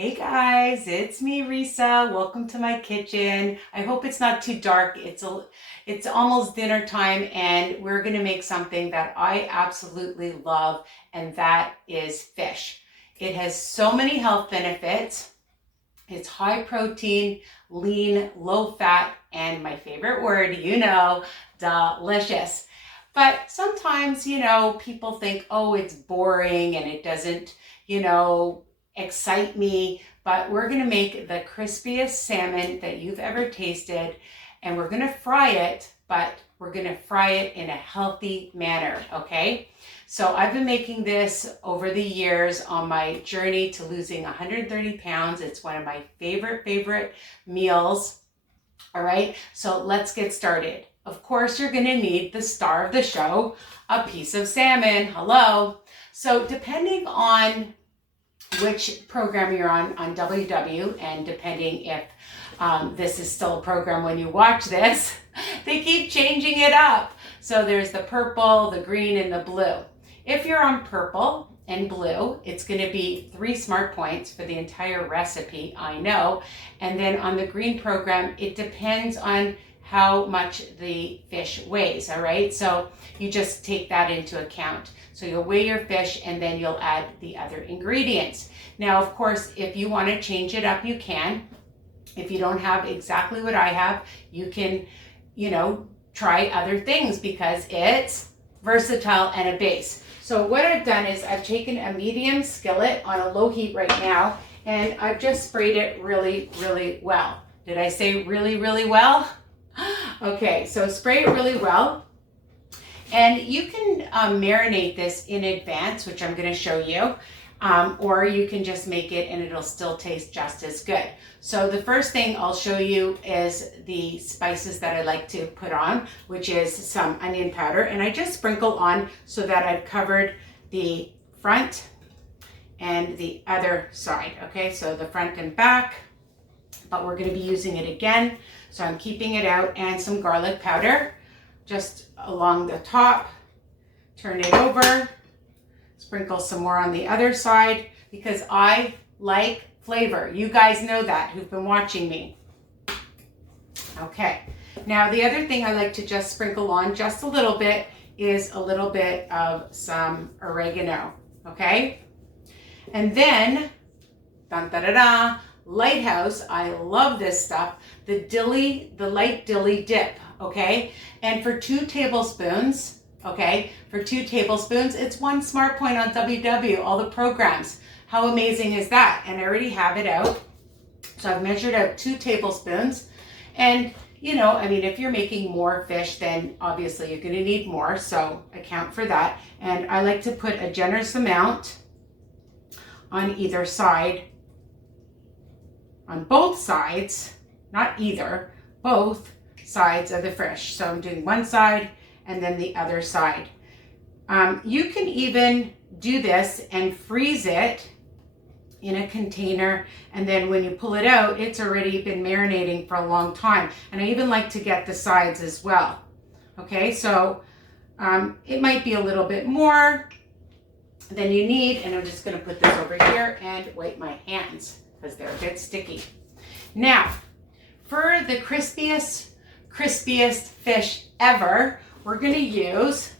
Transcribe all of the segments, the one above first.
Hey guys, it's me, Risa. Welcome to my kitchen. I hope it's not too dark. It's almost dinner time and we're going to make something that I absolutely love, and that is fish. It has so many health benefits. It's high protein, lean, low fat, and my favorite word, delicious. But sometimes, people think, oh, it's boring and it doesn't, excite me. But we're going to make the crispiest salmon that you've ever tasted, and we're going to fry it, but we're going to fry it in a healthy manner, okay? So I've been making this over the years on my journey to losing 130 pounds. It's one of my favorite meals. All right, so let's get started. Of course, you're gonna need the star of the show, a piece of salmon. Hello. So depending on which program you're on WW, and depending if this is still a program when you watch this, they keep changing it up. So there's the purple, the green, and the blue. If you're on purple and blue, it's going to be 3 smart points for the entire recipe, I know. And then on the green program, it depends on how much the fish weighs, all right? So you just take that into account. So you'll weigh your fish and then you'll add the other ingredients. Now, of course, if you want to change it up, you can. If you don't have exactly what I have, you can, try other things because it's versatile and a base. So what I've done is I've taken a medium skillet on a low heat right now, and I've just sprayed it really well. Did I say really well? Okay, so spray it really well. And you can marinate this in advance, which I'm going to show you, or you can just make it and it'll still taste just as good. So the first thing I'll show you is the spices that I like to put on, which is some onion powder, and I just sprinkle on so that I've covered the front and the other side. Okay, so the front and back, but we're going to be using it again, so I'm keeping it out. And some garlic powder just along the top. Turn it over, sprinkle some more on the other side because I like flavor. You guys know that who've been watching me. Okay, now the other thing I like to just sprinkle on just a little bit is a little bit of some oregano, okay? And then, Lighthouse, I love this stuff, the light dilly dip, okay? And for 2 tablespoons, it's 1 smart point on WW, all the programs. How amazing is that? And I already have it out. So I've measured out 2 tablespoons. And, if you're making more fish, then obviously you're going to need more. So account for that. And I like to put a generous amount on either side, on both sides, not either, both sides of the fish. So I'm doing one side and then the other side. You can even do this and freeze it in a container, and then when you pull it out, it's already been marinating for a long time. And I even like to get the sides as well. Okay, so it might be a little bit more than you need, and I'm just going to put this over here and wipe my hands because they're a bit sticky. Now, for the crispiest fish ever, we're going to use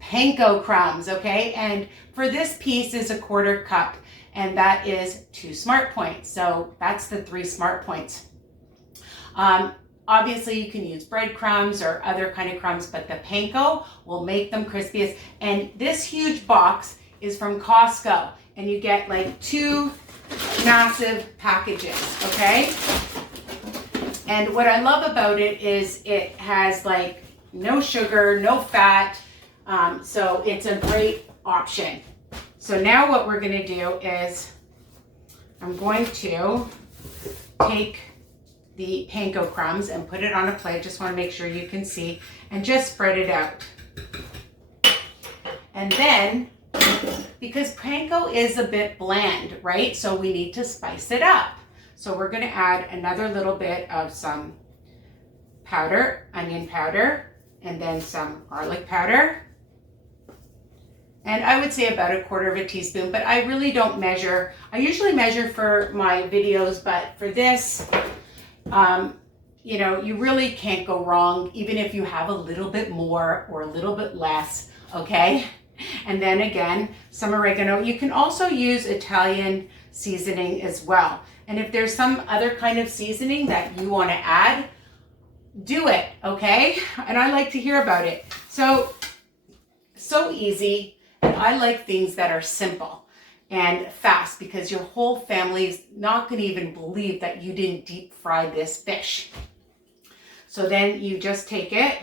Panko Crumbs, okay? And for this piece is a 1/4 cup, and that is 2 smart points. So that's the 3 smart points. Obviously, you can use breadcrumbs or other kind of crumbs, but the Panko will make them crispiest. And this huge box is from Costco, and you get like 2 massive packages, okay? And what I love about it is it has like no sugar, no fat, so it's a great option. So now what we're going to do is I'm going to take the Panko Crumbs and put it on a plate. Just want to make sure you can see, and just spread it out. And then, because Panko is a bit bland, right? So we need to spice it up. So we're going to add another little bit of some powder, onion powder, and then some garlic powder. And I would say about 1/4 teaspoon, but I really don't measure. I usually measure for my videos, but for this, you know, you really can't go wrong, even if you have a little bit more or a little bit less, okay? And then again, some oregano. You can also use Italian seasoning as well. And if there's some other kind of seasoning that you want to add, do it, okay? And I like to hear about it. So easy. And I like things that are simple and fast, because your whole family's not going to even believe that you didn't deep fry this fish. So then you just take it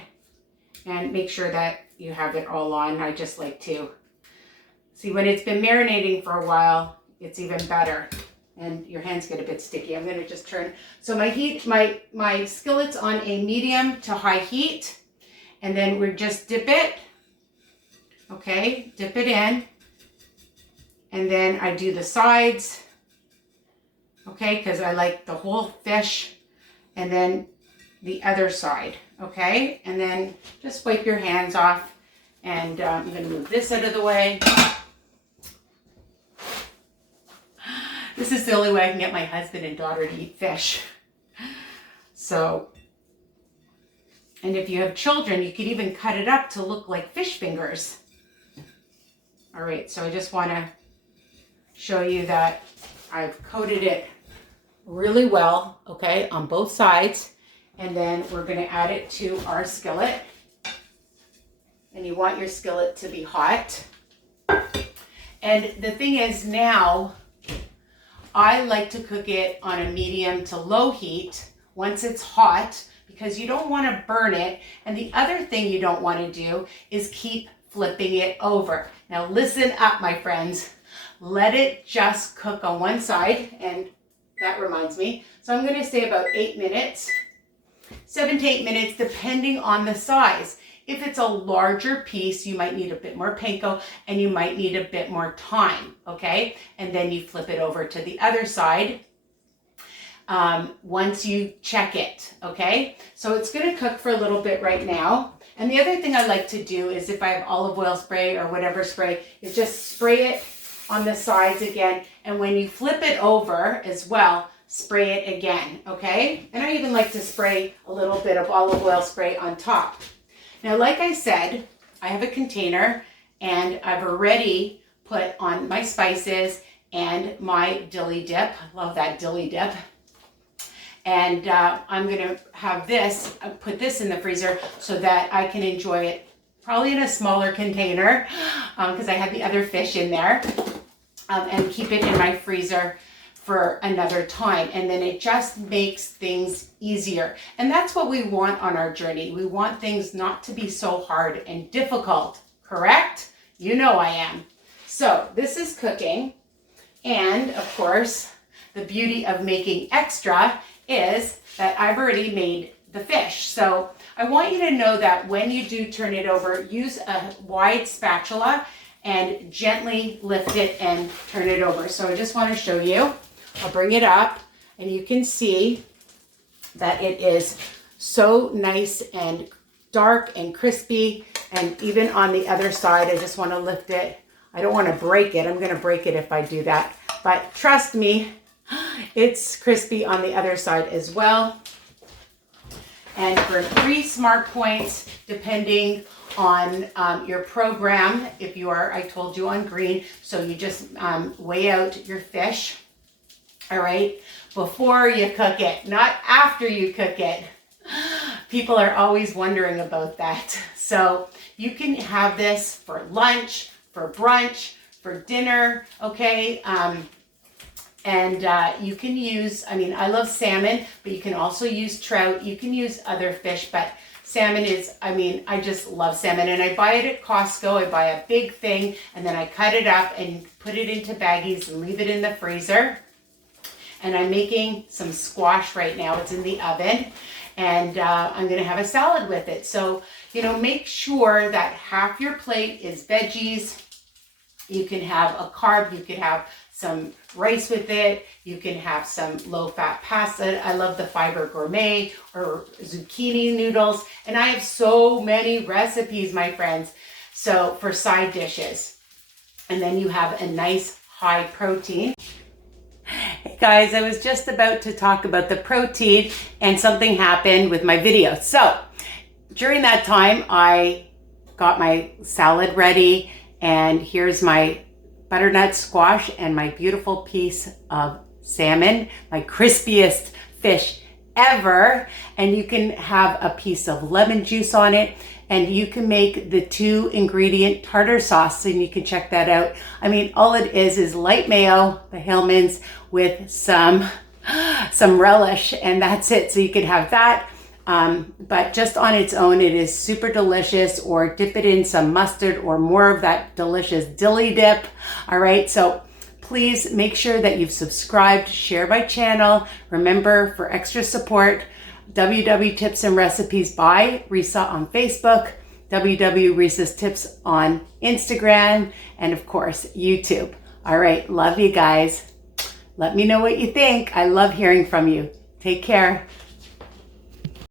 and make sure that you have it all on. I just like to see when it's been marinating for a while, it's even better. And your hands get a bit sticky. I'm going to just turn. So my skillet's on a medium to high heat. And then we just dip it. Okay, dip it in. And then I do the sides. Okay, because I like the whole fish. And then the other side. Okay, and then just wipe your hands off. And I'm going to move this out of the way. This is the only way I can get my husband and daughter to eat fish. So, and if you have children, you could even cut it up to look like fish fingers. All right, so I just want to show you that I've coated it really well, okay, on both sides. And then we're going to add it to our skillet. And you want your skillet to be hot. And the thing is, now I like to cook it on a medium to low heat once it's hot, because you don't want to burn it. And the other thing you don't want to do is keep flipping it over. Now listen up, my friends. Let it just cook on one side. And that reminds me. So I'm going to say about 8 minutes, 7 to 8 minutes, depending on the size. If it's a larger piece, you might need a bit more panko and you might need a bit more time, okay? And then you flip it over to the other side once you check it, okay? So it's gonna cook for a little bit right now. And the other thing I like to do is, if I have olive oil spray or whatever spray, is just spray it on the sides again. And when you flip it over as well, spray it again, okay? And I even like to spray a little bit of olive oil spray on top. Now, like I said, I have a container and I've already put on my spices and my dilly dip. I love that dilly dip. And I'm going to have this, put this in the freezer so that I can enjoy it probably in a smaller container, because I have the other fish in there, and keep it in my freezer for another time. And then it just makes things easier. And that's what we want on our journey. We want things not to be so hard and difficult, correct? You know I am. So this is cooking. And of course, the beauty of making extra is that I've already made the fish. So I want you to know that when you do turn it over, use a wide spatula and gently lift it and turn it over. So I just want to show you. I'll bring it up and you can see that it is so nice and dark and crispy. And even on the other side, I just want to lift it. I don't want to break it. I'm going to break it if I do that. But trust me, it's crispy on the other side as well. And for 3 smart points, depending on your program, if you are, I told you, on green, so you just weigh out your fish, all right, before you cook it, not after you cook it. People are always wondering about that. So you can have this for lunch, for brunch, for dinner, okay? And you can use, I mean, I love salmon, but you can also use trout. You can use other fish, but salmon is, I mean, I just love salmon. And I buy it at Costco. I buy a big thing, and then I cut it up and put it into baggies and leave it in the freezer. And I'm making some squash right now. It's in the oven. And I'm going to have a salad with it. So, you know, make sure that half your plate is veggies. You can have a carb. You could have some rice with it. You can have some low-fat pasta. I love the Fiber Gourmet or zucchini noodles. And I have so many recipes, my friends, so for side dishes. And then you have a nice high protein. Hey guys, I was just about to talk about the protein and something happened with my video. So during that time, I got my salad ready, and here's my butternut squash and my beautiful piece of salmon, my crispiest fish ever. And you can have a piece of lemon juice on it, and you can make the 2-ingredient tartar sauce, and you can check that out. I mean, all it is light mayo, the Hellmann's, with some relish, and that's it. So you could have that. But just on its own, it is super delicious, or dip it in some mustard or more of that delicious dilly dip. All right, so please make sure that you've subscribed, share my channel. Remember, for extra support, WW Tips and Recipes by Risa on Facebook, WW Risa's Tips on Instagram, and of course, YouTube. All right, love you guys. Let me know what you think. I love hearing from you. Take care.